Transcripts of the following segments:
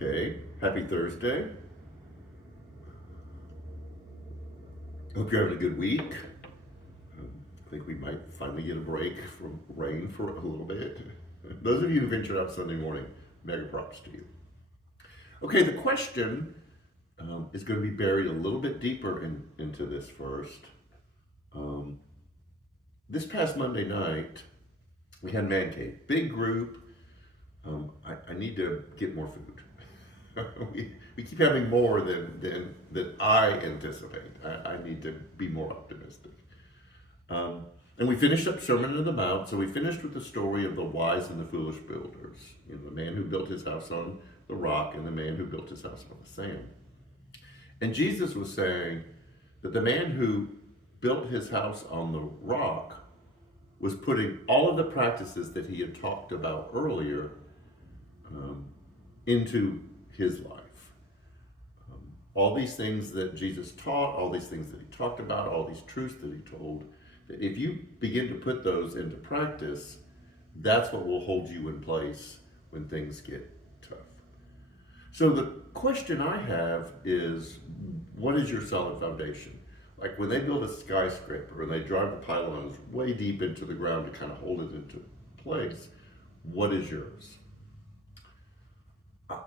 Okay, happy Thursday. Hope you're having a good week. I think we might finally get a break from rain for a little bit. Those of you who ventured out Sunday morning, mega props to you. Okay, the question is going to be buried a little bit deeper into this first. Um, this past Monday night, we had Man Cave, big group. I need to get more food. we keep having more than I anticipate. I need to be more optimistic. Um, and we finished up Sermon on the Mount. So we finished with the story of the wise and the foolish builders. You know, the man who built his house on the rock and the man who built his house on the sand. And Jesus was saying that the man who built his house on the rock was putting all of the practices that he had talked about earlier into his life. All these things that Jesus taught, all these things that he talked about, all these truths that he told, that if you begin to put those into practice, that's what will hold you in place when things get tough. So the question I have is, what is your solid foundation? Like when they build a skyscraper and they drive the pylons way deep into the ground to kind of hold it into place, what is yours?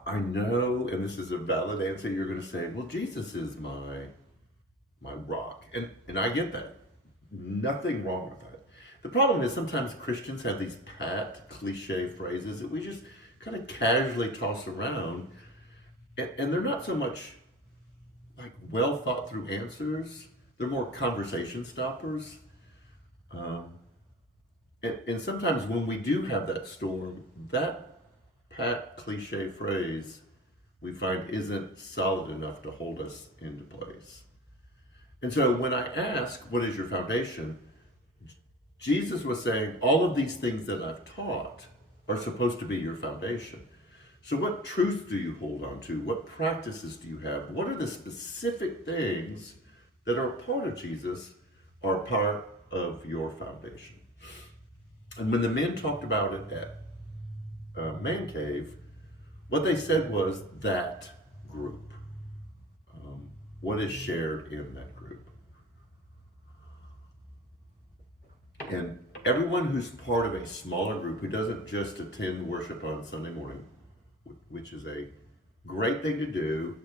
I know, and this is a valid answer, you're going to say, well, Jesus is my rock. And I get that. Nothing wrong with that. The problem is sometimes Christians have these pat, cliche phrases that we just kind of casually toss around, and they're not so much like well thought through answers. They're more conversation stoppers. And sometimes when we do have that storm, that pat cliche phrase we find isn't solid enough to hold us into place. And so when I ask, what is your foundation? Jesus was saying, all of these things that I've taught are supposed to be your foundation. So what truth do you hold on to? What practices do you have? What are the specific things that are part of Jesus are part of your foundation? And when the men talked about it at Man Cave, what they said was that group. What is shared in that group? And everyone who's part of a smaller group, who doesn't just attend worship on Sunday morning, which is a great thing to do,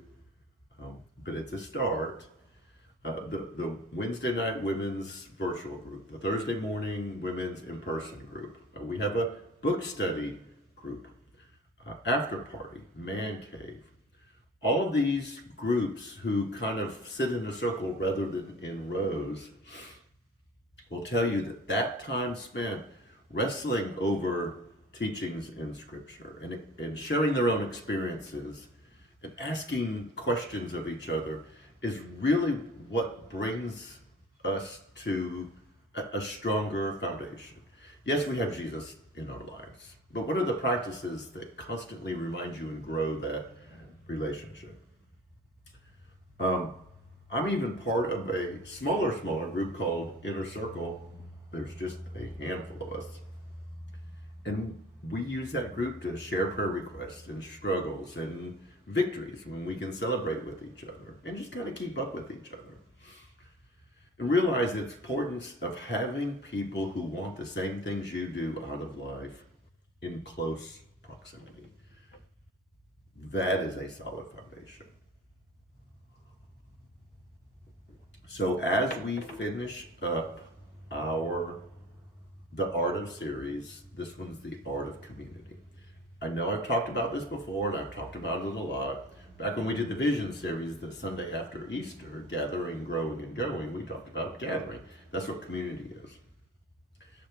but it's a start. The Wednesday night women's virtual group, the Thursday morning women's in-person group. We have a book study group, after party, Man Cave. All of these groups who kind of sit in a circle rather than in rows will tell you that that time spent wrestling over teachings in Scripture and sharing their own experiences and asking questions of each other is really what brings us to a stronger foundation. Yes, we have Jesus in our lives, but what are the practices that constantly remind you and grow that relationship? I'm even part of a smaller group called Inner Circle. There's just a handful of us. And we use that group to share prayer requests and struggles and victories when we can celebrate with each other and just kind of keep up with each other. And realize the importance of having people who want the same things you do out of life in close proximity. That is a solid foundation. So as we finish up the Art of series, this one's the Art of Community. I know I've talked about this before, and I've talked about it a lot. Back when we did the Vision series, the Sunday after Easter, Gathering, Growing, and Going, we talked about gathering. That's what community is.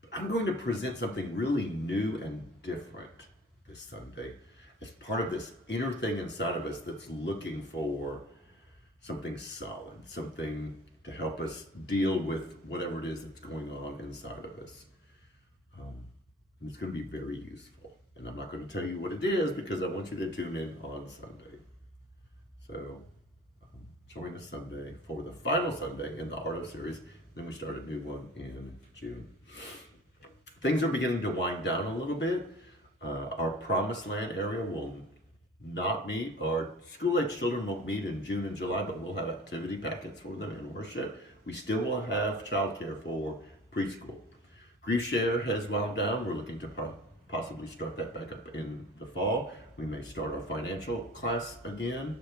But I'm going to present something really new and different this Sunday as part of this inner thing inside of us that's looking for something solid, something to help us deal with whatever it is that's going on inside of us. And it's going to be very useful. And I'm not going to tell you what it is because I want you to tune in on Sunday. So join us Sunday for the final Sunday in the Art of series. Then we start a new one in June. Things are beginning to wind down a little bit. Our Promised Land area will not meet. Our school-age children won't meet in June and July, but we'll have activity packets for them in worship. We still will have childcare for preschool. Grief Share has wound down. We're looking to possibly start that back up in the fall. We may start our financial class again.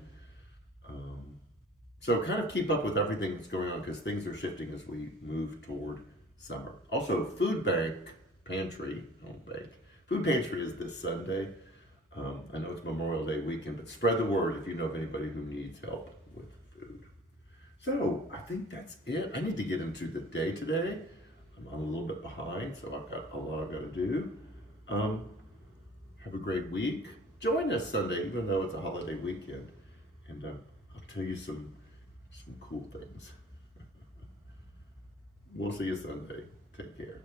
So kind of keep up with everything that's going on because things are shifting as we move toward summer. Also, Food Bank Pantry, home bank. Food Pantry is this Sunday. I know it's Memorial Day weekend, but spread the word if you know of anybody who needs help with food. So I think that's it. I need to get into the day today. I'm a little bit behind, so I've got a lot I've got to do. Have a great week. Join us Sunday, even though it's a holiday weekend, and I'll tell you some cool things. We'll see you Sunday. Take care.